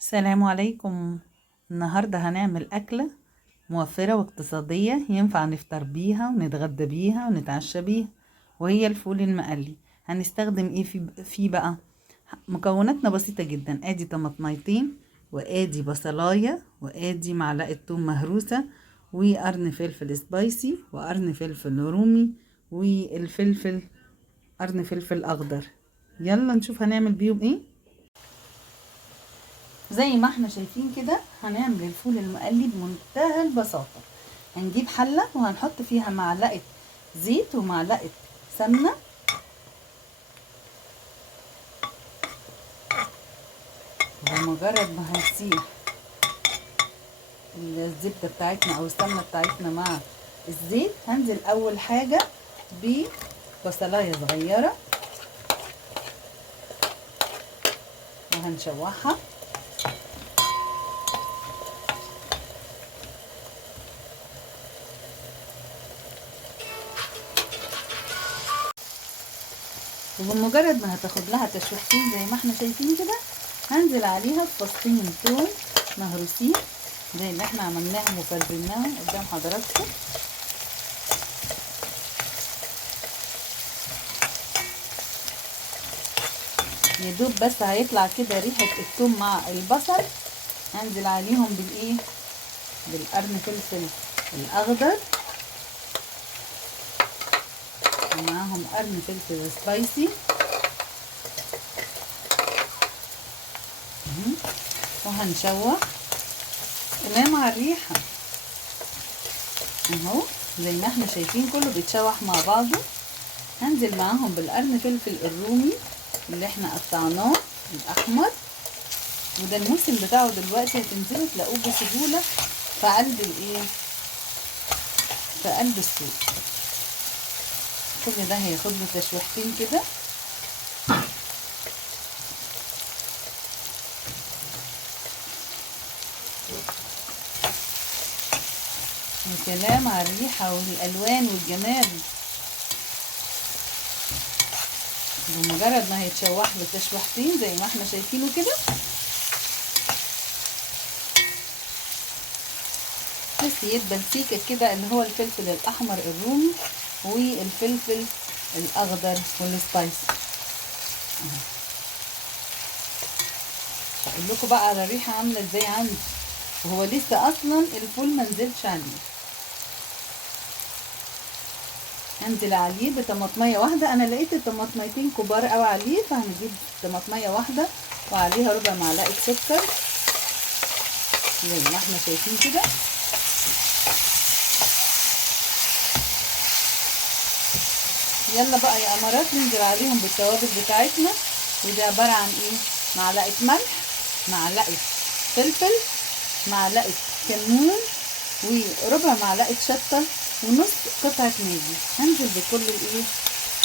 السلام عليكم. النهاردة هنعمل أكلة موفرة واقتصادية ينفع نفطر بيها ونتغدى بيها ونتعشى بيها، وهي الفول المقلي. هنستخدم ايه فيه بقى؟ مكوناتنا بسيطة جدا. ادي طماطميتين، وادي بصلاية، وادي معلقة توم مهروسة، وقرن فلفل سبايسي، وقرن فلفل رومي، والفلفل قرن فلفل اخضر. يلا نشوف هنعمل بيهم ايه. زي ما احنا شايفين كده هنعمل الفول المقلي بمنتهى البساطة. هنجيب حلة وهنحط فيها معلقة زيت ومعلقة سمنة، ومجرد ما هنسيح الزبدة بتاعتنا او السمنة بتاعتنا مع الزيت، هنزل اول حاجة ببصلاية صغيرة وهنشوحها. وبمجرد ما هتاخد لها تشويحتين زي ما احنا شايفين كده، هنزل عليها بفصين توم مهروسين زي اللي احنا عملناهم وفرزناهم قدام حضراتكم. يدوب بس هيطلع كده ريحة الثوم مع البصل، هنزل عليهم بالايه، بالقرن فلفل الاخضر، ومعاهم قرن فلفل سبايسي، وهنشوح تمام على الريحة اهو زي ما احنا شايفين كله بيتشوح مع بعضه. هنزل معاهم بالقرن فلفل الرومي اللي احنا قطعناه الاحمر، وده الموسم بتاعه دلوقتي، هتنزلوا تلاقوه بسهولة في قلب الايه، في قلب السوق. كل ده هياخد له تشويحتين كده. وسلام على الريحة والألوان والجمال. بمجرد ما هيتشوح له تشويحتين زي ما احنا شايفينه كده، بس يدبل سيكة كده اللي هو الفلفل الأحمر الرومي والفلفل الأخضر والسبايسي. هقول لكم بقى على الريحة عاملة ازاي عندي، وهو لسه أصلا الفول منزلش عليه. هنزل عليه بطماطمية واحدة، انا لقيت الطماطميتين كبار قوي عليه، فهنجيب طماطمية واحدة وعليها ربع معلقة سكر زي ما احنا شايفين كده. يلا بقى يا امارات ننزل عليهم بالتوابل بتاعتنا، ودي عبارة عن ايه، معلقة ملح، معلقة فلفل، معلقة كمون، وربع معلقة شطة، ونص قطعة ماجي. هنزل بكل الايه،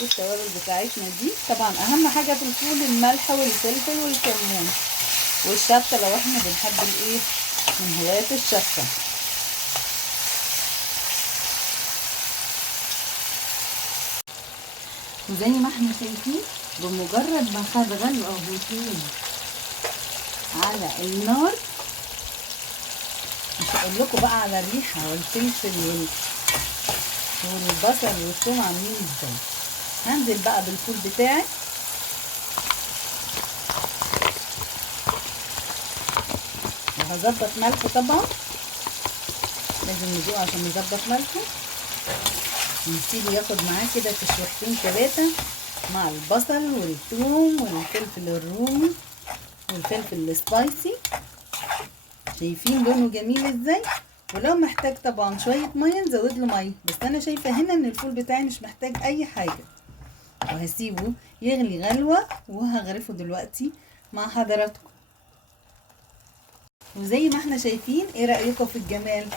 التوابل بتاعتنا دي. طبعا اهم حاجة في الفول الملح والفلفل والكمون والشطة لو احنا بنحب الايه، من هواية الشطة. وزي ما احنا شايفين بمجرد ما خد غلوة وبيطيب على النار، مش هقول لكم بقى على الريحة والفلفل والبصل والثوم عاملين ازاي. هنزل بقى بالفول بتاعي، وهظبط ملحه طبعا، لازم ندوق عشان نظبط ملحه، ونسيبه ياخد معاه كده تشويحتين تلاتة مع البصل والثوم والفلفل الرومي والفلفل السبايسي. شايفين لونه جميل ازاي؟ ولو محتاج طبعا شوية مية نزود له مية، بس انا شايفة هنا ان الفول بتاعي مش محتاج اي حاجة، وهسيبه يغلي غلوة وهغرفه دلوقتي مع حضراتكم. وزي ما احنا شايفين، ايه رأيكم في الجمال؟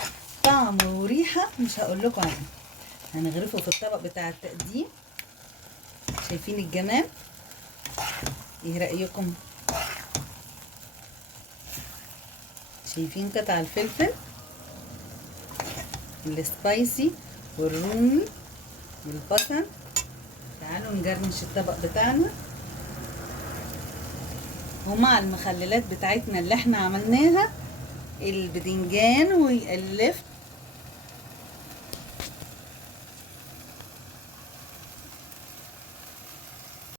طعم وريحة مش هقول لكم عنه. هنغرفه في الطبق بتاع التقديم. شايفين الجمال؟ ايه رأيكم؟ شايفين قطع الفلفل السبايسي والرومي والبصل. تعالوا نجرنش الطبق بتاعنا ومع المخللات بتاعتنا اللي احنا عملناها، البدنجان واللفت